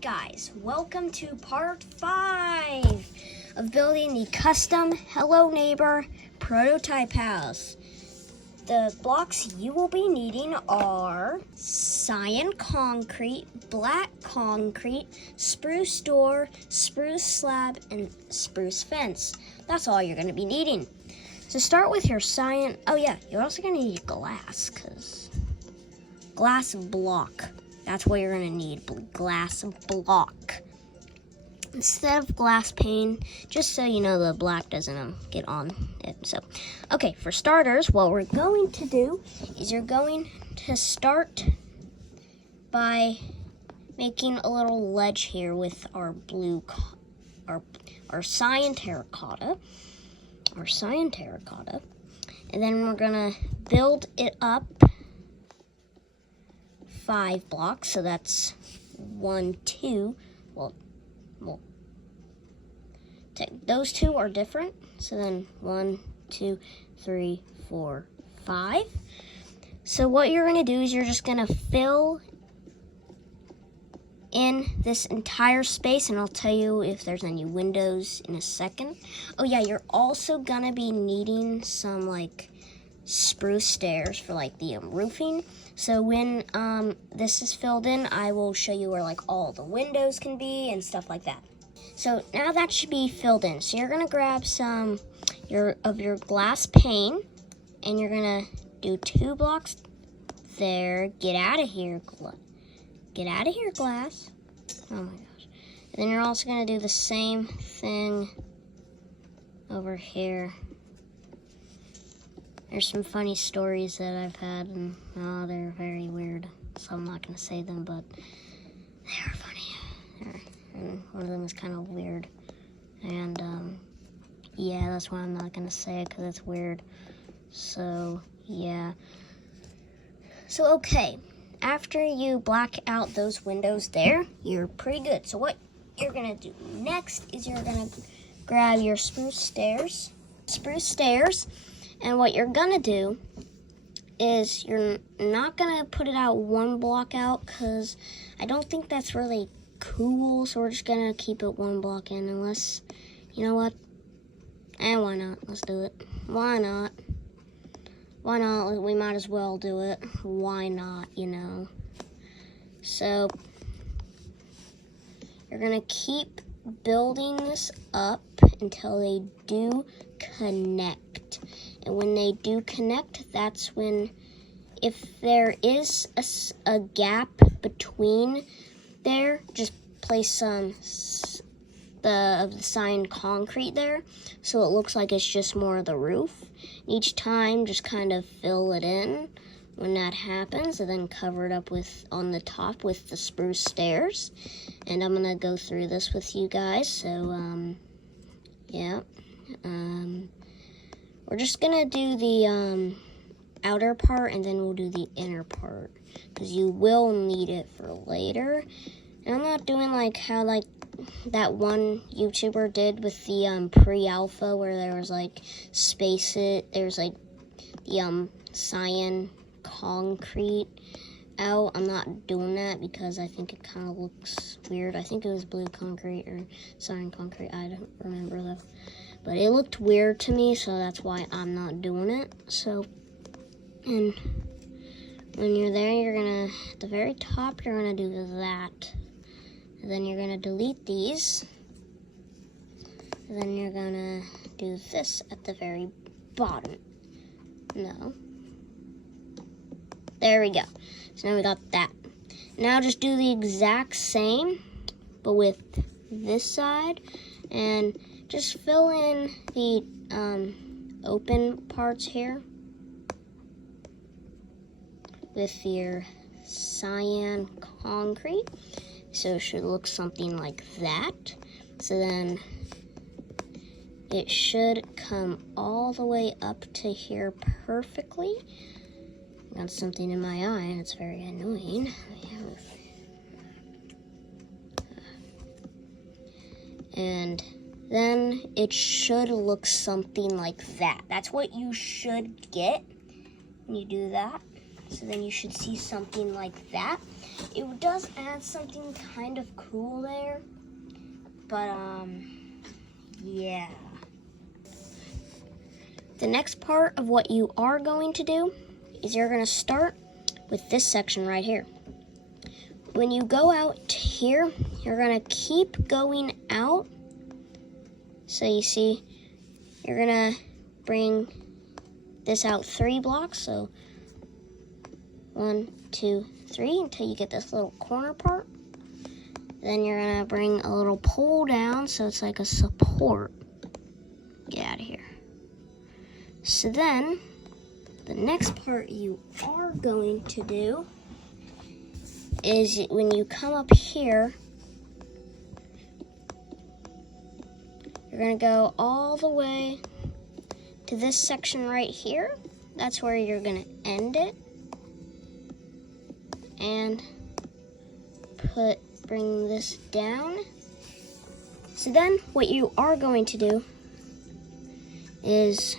Guys, welcome to part 5 of building the custom Hello Neighbor prototype house. The blocks you will be needing are cyan concrete, black concrete, spruce door, spruce slab, and spruce fence. That's all you're going to be needing. So start with your cyan. Oh yeah, you're also going to need glass, because glass block. That's what you're gonna need, glass block. Instead of glass pane, just so you know the black doesn't get on it. So, okay, for starters, what we're going to do is you're going to start by making a little ledge here with our blue, our cyan terracotta, and then we're gonna build it up 5 blocks, so that's 1, 2. Well, those two are different. So then 1, 2, 3, 4, 5. So what you're gonna do is you're just gonna fill in this entire space, and I'll tell you if there's any windows in a second. Oh yeah, you're also gonna be needing some like spruce stairs for like the roofing. So when this is filled in, I will show you where like all the windows can be and stuff like that. So now that should be filled in. So you're gonna grab some of your glass pane, and you're gonna do 2 blocks there. Get out of here, glass. Oh my gosh. And then you're also gonna do the same thing over here. There's some funny stories that I've had, and they're very weird, so I'm not going to say them, but they are funny. And one of them is kind of weird, and yeah, that's why I'm not going to say it, because it's weird. So, yeah. So, okay, after you black out those windows there, you're pretty good. So what you're going to do next is you're going to grab your spruce stairs, and what you're gonna do is you're not gonna put it out 1 block out, because I don't think that's really cool, so we're just gonna keep it 1 block in, unless, you know what, why not, let's do it. Why not, we might as well do it. Why not, you know. So you're gonna keep building this up until they do connect. And when they do connect, that's when, if there is a gap between there, just place some of the cyan concrete there, so it looks like it's just more of the roof. Each time, just kind of fill it in when that happens, and then cover it up on the top with the spruce stairs. And I'm gonna go through this with you guys. So yeah. We're just gonna do the outer part, and then we'll do the inner part, because you will need it for later. And I'm not doing like how like that one YouTuber did with the pre-alpha, where there was like there's like the cyan concrete out. I'm not doing that because I think it kind of looks weird. I think it was blue concrete or cyan concrete. I don't remember though. But it looked weird to me, so that's why I'm not doing it. So, and when you're there, you're gonna, at the very top, you're gonna do that. And then you're gonna delete these. And then you're gonna do this at the very bottom. No. There we go. So now we got that. Now just do the exact same, but with this side, and just fill in the open parts here with your cyan concrete. So it should look something like that. So then it should come all the way up to here perfectly. I got something in my eye, and it's very annoying. And then it should look something like that. That's what you should get when you do that. So then you should see something like that. it does add something kind of cool there, but yeah. The next part of what you are going to do is you're going to start with this section right here. When you go out here, you're going to keep going out. So you see, you're going to bring this out 3 blocks. So 1, 2, 3 until you get this little corner part. Then you're going to bring a little pole down so it's like a support. Get out of here. So then, the next part you are going to do is when you come up here, you're going to go all the way to this section right here. That's where you're going to end it. And bring this down. So then, what you are going to do is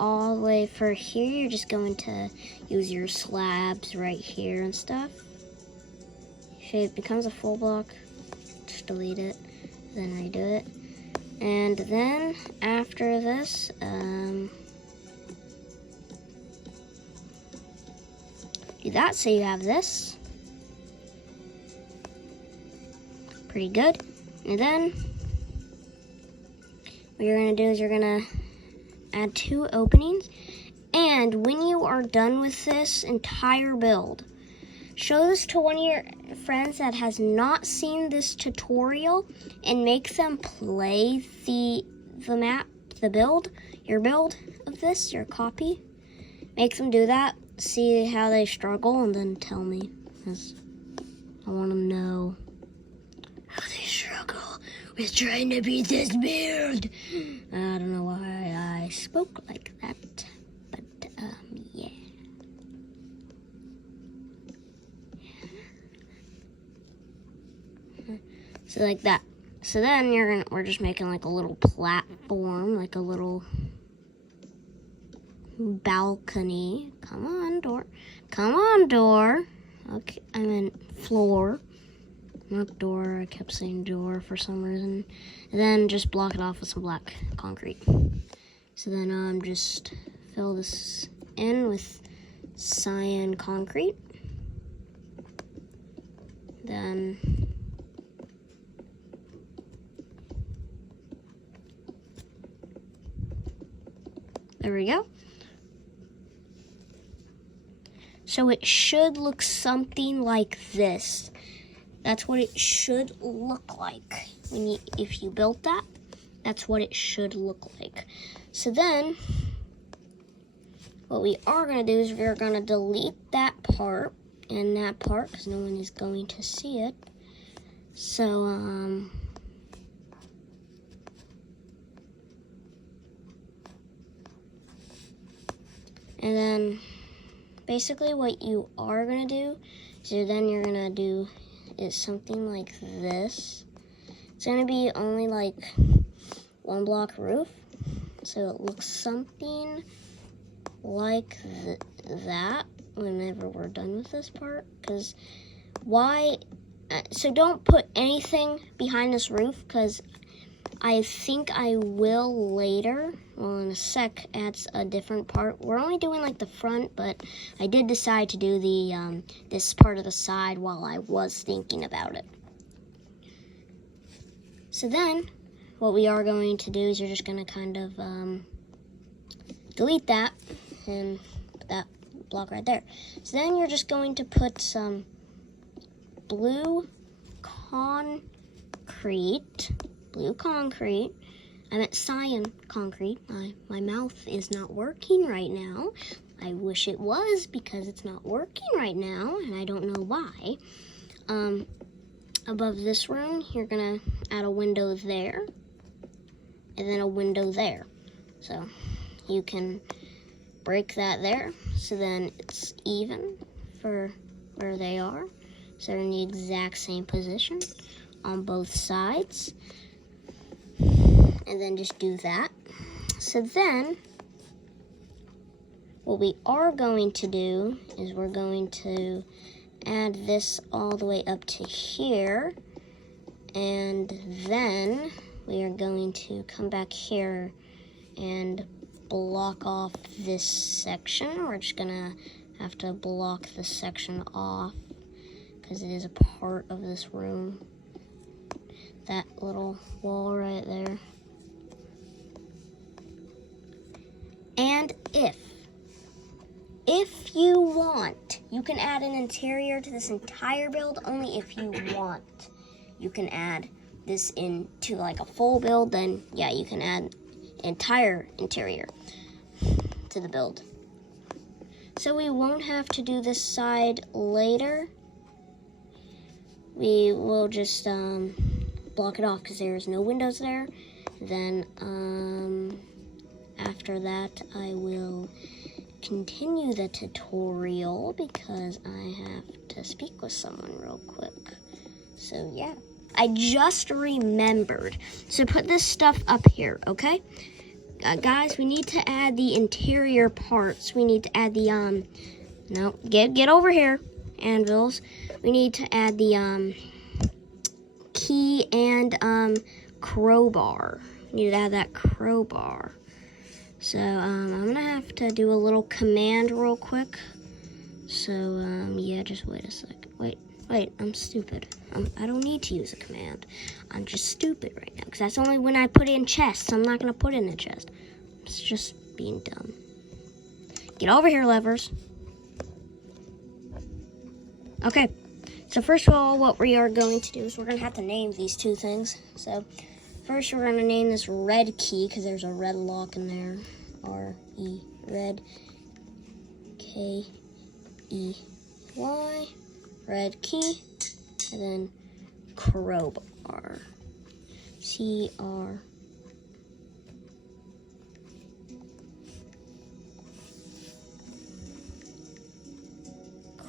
all the way for here, you're just going to use your slabs right here and stuff. If it becomes a full block, just delete it, then redo it. And then after this, do that so you have this. Pretty good. And then what you're gonna do is you're gonna add 2 openings, and when you are done with this entire build, show this to one of your friends that has not seen this tutorial and make them play the map, your build of this, your copy. Make them do that, see how they struggle, and then tell me, because I want to know how they struggle with trying to beat this build. I don't know why I spoke like that, but yeah. So like that. So then we're just making like a little platform, like a little balcony. Come on, door. Come on, door. Okay, I meant floor. Not door, I kept saying door for some reason. And then just block it off with some black concrete. So then just fill this in with cyan concrete. Then there we go. So it should look something like this. That's what it should look like if you built that. That's what it should look like. So then, what we are going to do is we're going to delete that part and that part because no one is going to see it. So, and then basically what you are going to do is then you're going to do is something like this. It's going to be only like 1 block roof, so it looks something like that whenever we're done with this part. Because why? So don't put anything behind this roof, because I think I will later, well in a sec, add a different part. We're only doing like the front, but I did decide to do the this part of the side while I was thinking about it. So then, what we are going to do is you're just going to kind of delete that and put that block right there. So then you're just going to put some blue concrete. I meant cyan concrete. My mouth is not working right now. I wish it was, because it's not working right now, and I don't know why. Above this room, you're gonna add a window there, and then a window there. So you can break that there, so then it's even for where they are. So they're in the exact same position on both sides. And then just do that. So then, what we are going to do is we're going to add this all the way up to here. And then we are going to come back here and block off this section. We're just gonna have to block this section off because it is a part of this room. That little wall right there. And if you want, you can add an interior to this entire build. Only if you want. You can add this into like a full build, then yeah, you can add entire interior to the build. So we won't have to do this side later. We will just block it off because there's no windows there. Then after that, I will continue the tutorial because I have to speak with someone real quick. So yeah, I just remembered to put this stuff up here, okay? Guys, we need to add the interior parts. We need to add the, no, get over here, anvils. We need to add the, key and, crowbar. We need to add that crowbar. So, I'm gonna have to do a little command real quick. So, yeah, just wait a sec. Wait, I'm stupid. I don't need to use a command. I'm just stupid right now, because that's only when I put it in chests. I'm not going to put it in a chest. It's just being dumb. Get over here, levers. Okay, so first of all, what we are going to do is we're going to have to name these two things. So, first we're going to name this red key, because there's a red lock in there. R-E, red, K-E-Y. Red key, and then crowbar, C-R.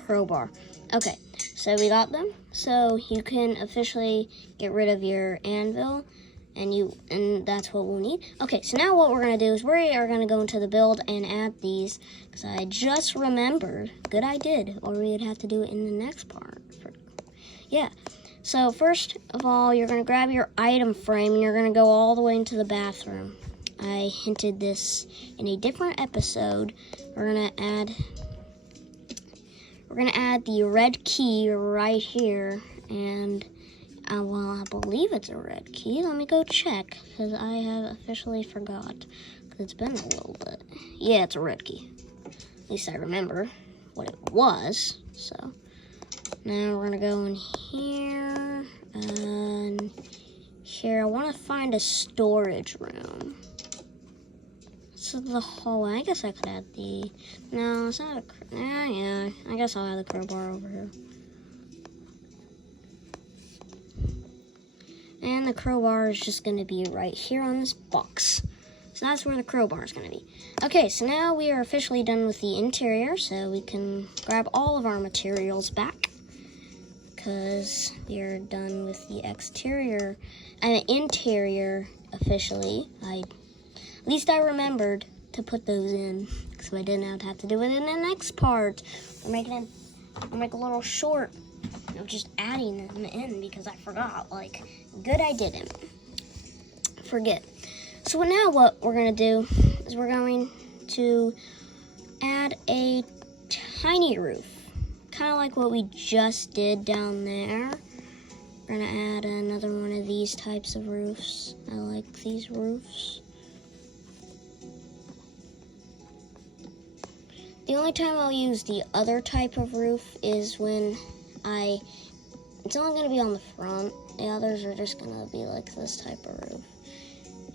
Crowbar. Okay, so we got them. So you can officially get rid of your anvil, and that's what we'll need. Okay, so now what we're gonna do is we are gonna go into the build and add these, because I just remembered. Good I did, or we'd have to do it in the next part. Yeah, so first of all, you're gonna grab your item frame and you're gonna go all the way into the bathroom. I hinted this in a different episode. We're gonna add the red key right here, and well, I believe it's a red key. Let me go check, because I have officially forgot. Because it's been a little bit. Yeah, it's a red key. At least I remember what it was. So, now we're going to go in here. And here, I want to find a storage room. So the hallway. I guess I could add the... No, it's not a... Yeah, I guess I'll add the crowbar over here. And the crowbar is just going to be right here on this box. So that's where the crowbar is going to be. Okay, so now we are officially done with the interior, so we can grab all of our materials back. Because we are done with the exterior and the interior officially. At least I remembered to put those in, so I didn't have to do it in the next part. I'll make a little short of just adding them in because I forgot. Like, good I didn't forget. So now what we're going to do is we're going to add a tiny roof. Kind of like what we just did down there. We're going to add another one of these types of roofs. I like these roofs. The only time I'll use the other type of roof is when it's only going to be on the front. The others are just going to be like this type of roof.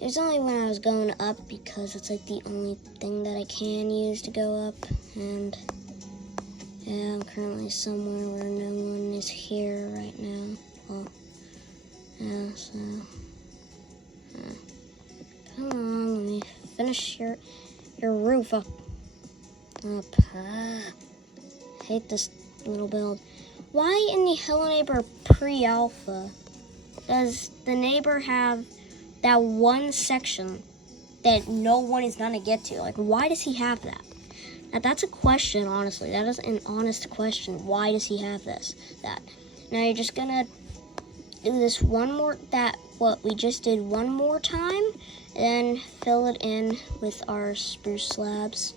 It's only when I was going up because it's like the only thing that I can use to go up. And yeah, I'm currently somewhere where no one is here right now. Well, yeah, so... come on, let me finish your roof up. I hate this little build. Why in the Hello Neighbor pre-alpha does the neighbor have that one section that no one is gonna get to? Like, why does he have that? That's a question, honestly. That is an honest question. Why does he have that? Now you're just gonna do this what we just did one more time, and then fill it in with our spruce slabs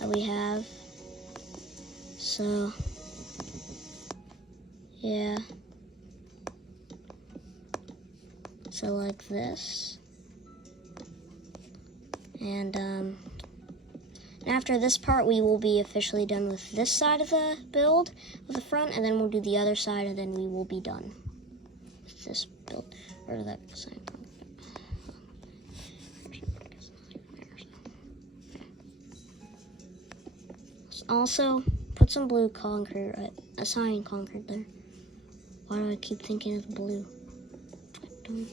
that we have. So, yeah. So like this. And after this part, we will be officially done with this side of the build, with the front, and then we'll do the other side, and then we will be done with this build. Where did that sign from? Also, put some blue concrete, a cyan concrete there. Why do I keep thinking of the blue? I don't know.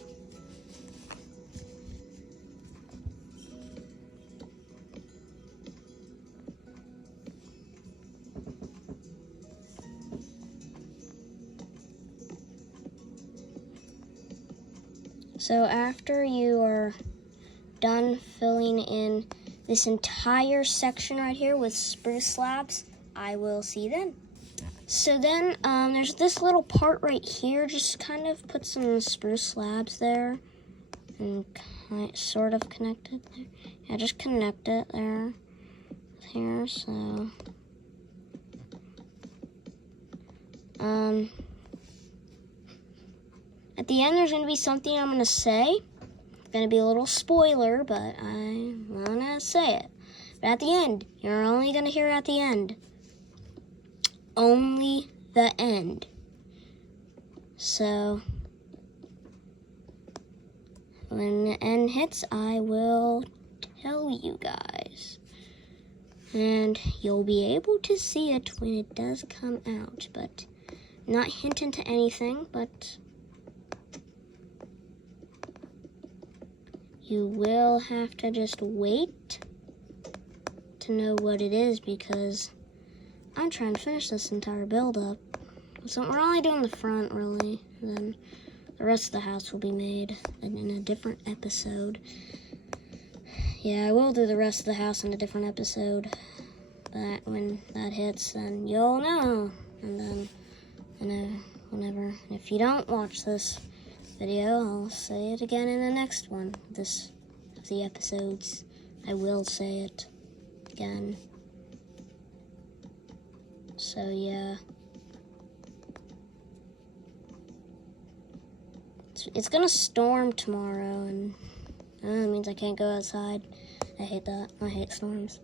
So after you are done filling in this entire section right here with spruce slabs, I will see you then. So then there's this little part right here. Just kind of put some spruce slabs there and sort of connect it there. Yeah, just connect it there here. So at the end, there's going to be something I'm going to say. It's going to be a little spoiler, but I'm going to say it. But at the end, you're only going to hear it at the end. Only the end. So, when the end hits, I will tell you guys. And you'll be able to see it when it does come out. But not hinting to anything, but you will have to just wait to know what it is, because I'm trying to finish this entire build up. So we're only doing the front, really. And then the rest of the house will be made in a different episode. Yeah, I will do the rest of the house in a different episode. But when that hits, then you'll know. And then, whenever. If you don't watch this video, I'll say it again in the next one. This of the episodes, I will say it again. So yeah, it's gonna storm tomorrow, and that means I can't go outside. I hate that. I hate storms.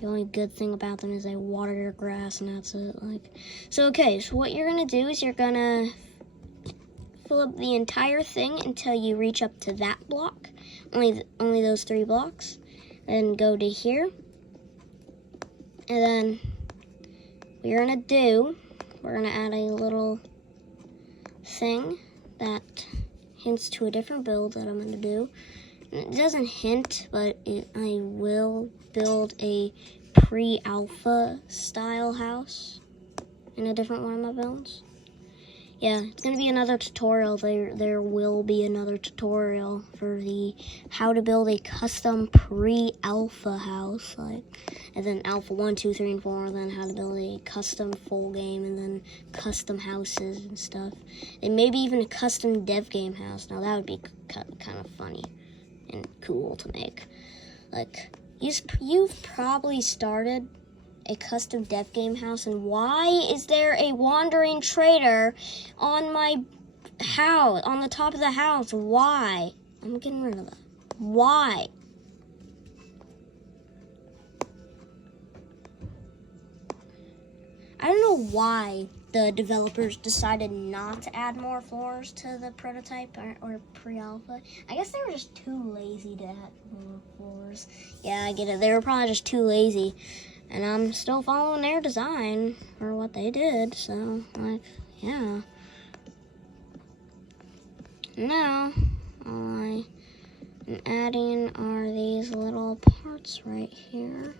The only good thing about them is they water your grass, and that's it. So what you're gonna do is you're gonna fill up the entire thing until you reach up to that block, only those 3 blocks. Then go to here, and then we're gonna add a little thing that hints to a different build that I'm gonna do. It doesn't hint, but I will build a pre-alpha style house in a different one of my builds. Yeah, it's gonna be another tutorial. There will be another tutorial for the how to build a custom pre-alpha house, and then alpha 1, 2, 3, and 4, and then how to build a custom full game, and then custom houses and stuff, and maybe even a custom dev game house. Now that would be kind of funny and cool to make. You've probably started a custom dev game house, and why is there a wandering trader on my house, on the top of the house? Why? I'm getting rid of that. Why? I don't know why the developers decided not to add more floors to the prototype or pre-alpha. I guess they were just too lazy to add more floors. Yeah, I get it. They were probably just too lazy. And I'm still following their design for what they did, so, yeah. Now, all I am adding are these little parts right here.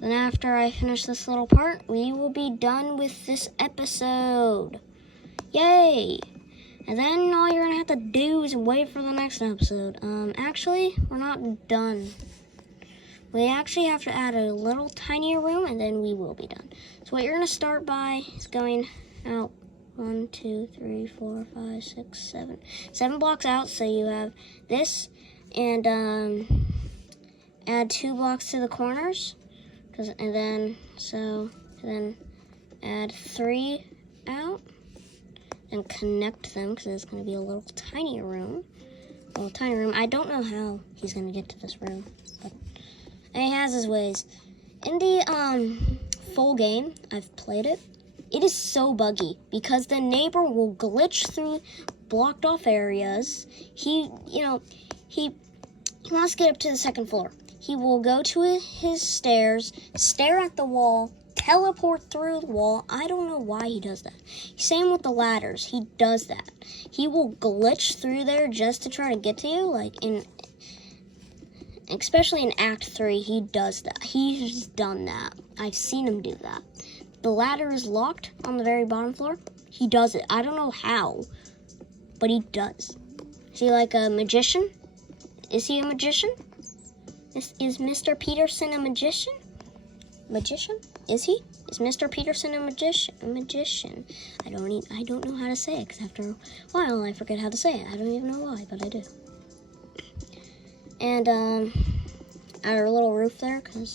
Then after I finish this little part, we will be done with this episode. Yay! And then all you're gonna have to do is wait for the next episode. Actually, we're not done. We actually have to add a little tinier room, and then we will be done. So what you're gonna start by is going out 1, 2, 3, 4, 5, 6, 7. 7 blocks out, so you have this, and add 2 blocks to the corners, and then add 3 out, and connect them, because it's going to be a little tiny room. I don't know how he's going to get to this room, but he has his ways. In the full game, I've played it. It is so buggy, because the neighbor will glitch through blocked off areas. He wants to get up to the second floor. He will go to his stairs, stare at the wall, teleport through the wall. I don't know why he does that. Same with the ladders. He does that. He will glitch through there just to try to get to you. Especially in Act 3, he does that. He's done that. I've seen him do that. The ladder is locked on the very bottom floor. He does it. I don't know how, but he does. Is he like a magician? Is he a magician? Is Mr. Peterson a magician? Magician? Is he? Is Mr. Peterson a magician? I don't know how to say it, because after a while I forget how to say it. I don't even know why, but I do. And add a little roof there, because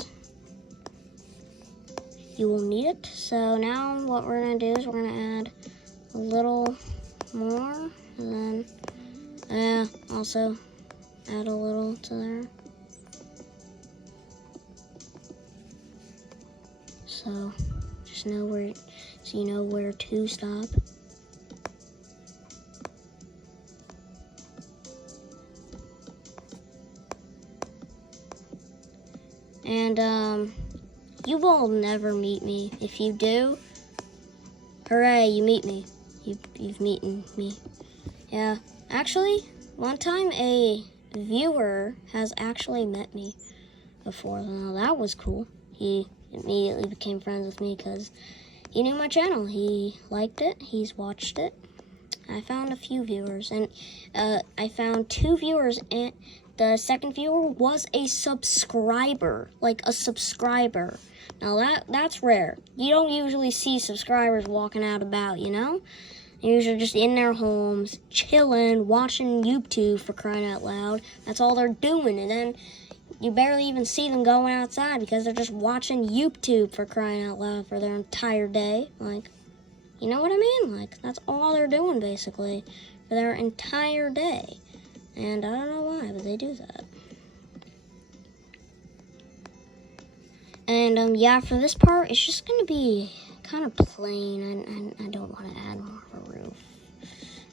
you will need it. So now what we're gonna do is we're gonna add a little more, and then also add a little to there. So just know you know where to stop. And you will never meet me. If you do, hooray, you meet me. You've meeten me. Yeah, actually, one time a viewer has actually met me before. Now that was cool. He immediately became friends with me because he knew my channel. He liked it. He's watched it. I found a few viewers, and I found 2 viewers, and the second viewer was a subscriber, Now that's rare. You don't usually see subscribers walking out about, you know? They're usually just in their homes, chilling, watching YouTube, for crying out loud. That's all they're doing, and then you barely even see them going outside because they're just watching YouTube, for crying out loud, for their entire day. You know what I mean? That's all they're doing, basically, for their entire day. And I don't know why, but they do that. And, yeah, for this part, it's just going to be kind of plain. I don't want to add more of a roof.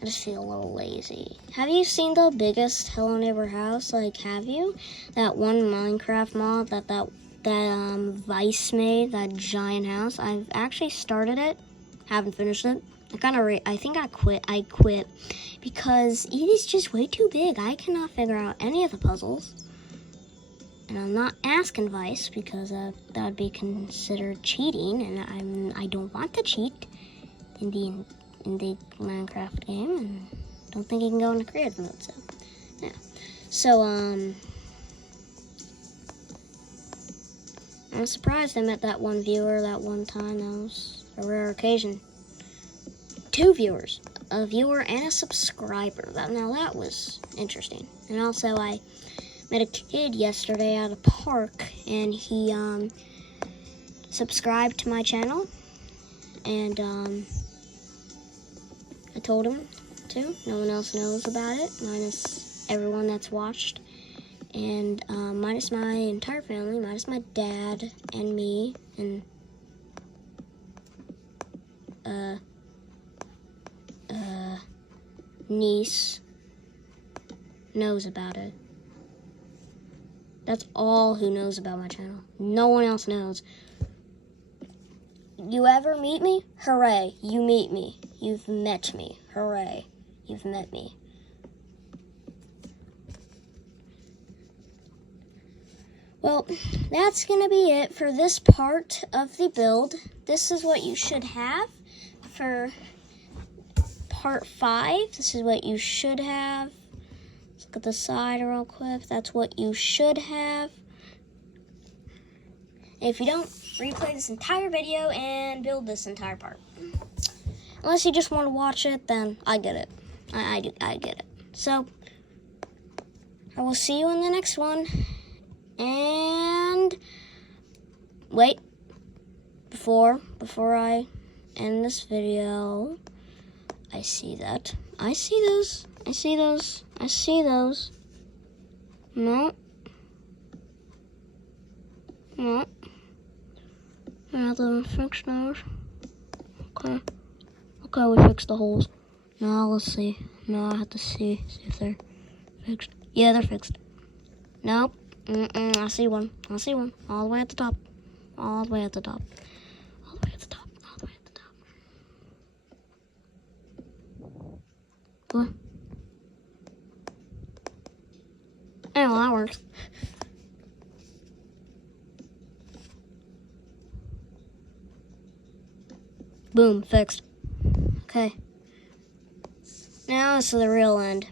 I just feel a little lazy. Have you seen The Biggest Hello Neighbor House? Have you? That one Minecraft mod that Vice made, that giant house. I've actually started it. Haven't finished it. I think I quit because it is just way too big. I cannot figure out any of the puzzles. And I'm not asking Vice because that would be considered cheating, and I don't want to cheat in the Minecraft game, and don't think you can go into creative mode, so yeah. So I'm surprised I met that one viewer that one time. That was a rare occasion. 2 viewers, a viewer and a subscriber. Now that was interesting. And also I met a kid yesterday at a park, and he subscribed to my channel, and I told him to. No one else knows about it, minus everyone that's watched, and minus my entire family, minus my dad and me, and niece knows about it. That's all who knows about my channel. No one else knows. You ever meet me? Hooray, you meet me. You've met me. Hooray, you've met me. Well, that's gonna be it for this part of the build. This is what you should have for part 5. This is what you should have. Let's look at the side real quick. That's what you should have. If you don't, replay this entire video and build this entire part. Unless you just want to watch it, then I get it. I get it. So, I will see you in the next one. And wait, before I end this video, I see those. No. Now the fix those. Okay, we fixed the holes. Now let's see. Now I have to see if they're fixed. Yeah, they're fixed. Nope. I see one. All the way at the top. All the way at the top. What? Oh, well, that works. Boom, fixed. Okay. Now it's the real end.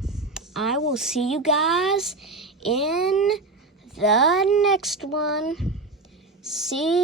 I will see you guys in the next one. See